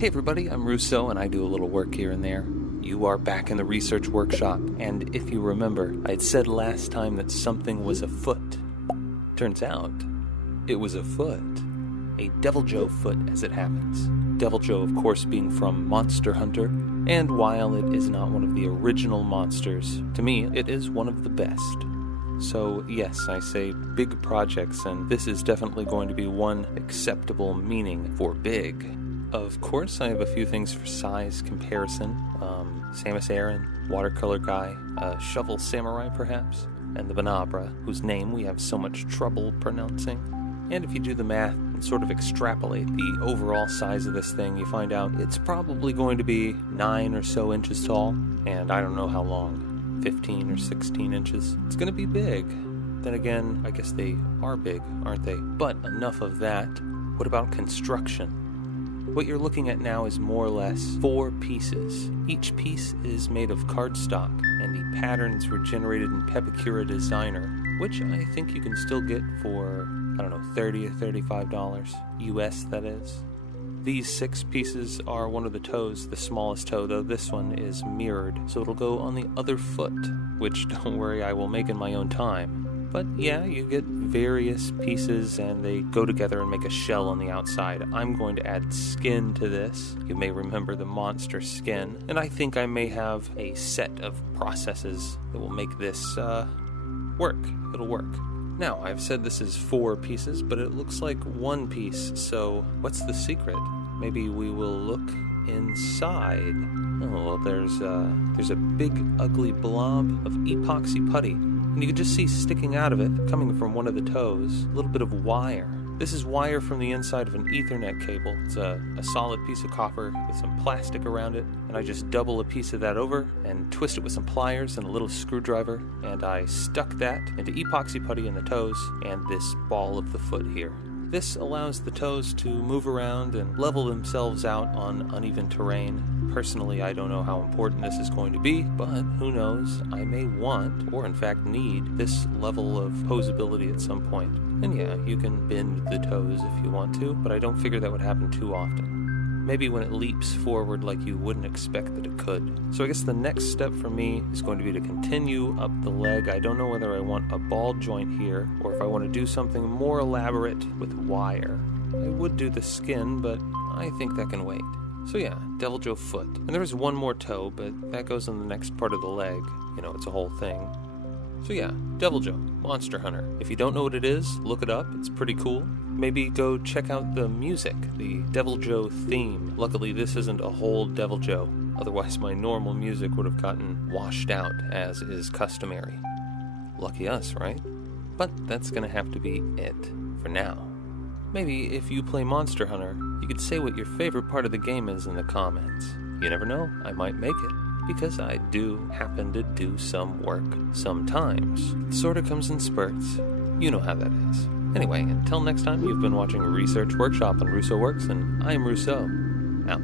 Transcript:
Hey everybody, I'm Rousseau and I do a little work here and there. You are back in the research workshop, and if you remember, I had said last time that something was afoot. Turns out, it was a foot. A Deviljho foot, as it happens. Deviljho, of course, being from Monster Hunter, and while it is not one of the original monsters, to me, it is one of the best. So yes, I say big projects, and this is definitely going to be one acceptable meaning for big. Of course, I have a few things for size comparison. Samus Aran, watercolor guy, Shovel Samurai perhaps, and the Banabra, whose name we have so much trouble pronouncing. And if you do the math and sort of extrapolate the overall size of this thing, you find out it's probably going to be 9 or so inches tall, and I don't know how long, 15 or 16 inches. It's going to be big. Then again, I guess they are big, aren't they? But enough of that. What about construction? What you're looking at now is more or less 4 pieces. Each piece is made of cardstock, and the patterns were generated in Pepakura Designer, which I think you can still get for, I don't know, $30 or $35, US that is. These 6 pieces are one of the toes, the smallest toe, though this one is mirrored, so it'll go on the other foot, which, don't worry, I will make in my own time. But yeah, you get various pieces and they go together and make a shell on the outside. I'm going to add skin to this. You may remember the monster skin. And I think I may have a set of processes that will make this work. It'll work. Now, I've said this is 4 pieces, but it looks like 1 piece. So what's the secret? Maybe we will look inside. Oh, well, there's a big ugly blob of epoxy putty. And you can just see sticking out of it, coming from one of the toes, a little bit of wire. This is wire from the inside of an Ethernet cable. It's a solid piece of copper with some plastic around it, and I just double a piece of that over and twist it with some pliers and a little screwdriver, and I stuck that into epoxy putty in the toes and this ball of the foot here. This allows the toes to move around and level themselves out on uneven terrain. Personally, I don't know how important this is going to be, but who knows, I may want, or in fact need, this level of poseability at some point. And yeah, you can bend the toes if you want to, but I don't figure that would happen too often. Maybe when it leaps forward like you wouldn't expect that it could. So I guess the next step for me is going to be to continue up the leg. I don't know whether I want a ball joint here, or if I want to do something more elaborate with wire. I would do the skin, but I think that can wait. So yeah, Deviljho foot. And there's one more toe, but that goes on the next part of the leg. You know, it's a whole thing. So yeah, Deviljho, Monster Hunter. If you don't know what it is, look it up. It's pretty cool. Maybe go check out the music, the Deviljho theme. Luckily, this isn't a whole Deviljho. Otherwise, my normal music would have gotten washed out, as is customary. Lucky us, right? But that's gonna have to be it for now. Maybe if you play Monster Hunter, you could say what your favorite part of the game is in the comments. You never know, I might make it. Because I do happen to do some work sometimes. It sort of comes in spurts. You know how that is. Anyway, until next time, you've been watching Research Workshop on Rousseau Works, and I'm Rousseau. Out.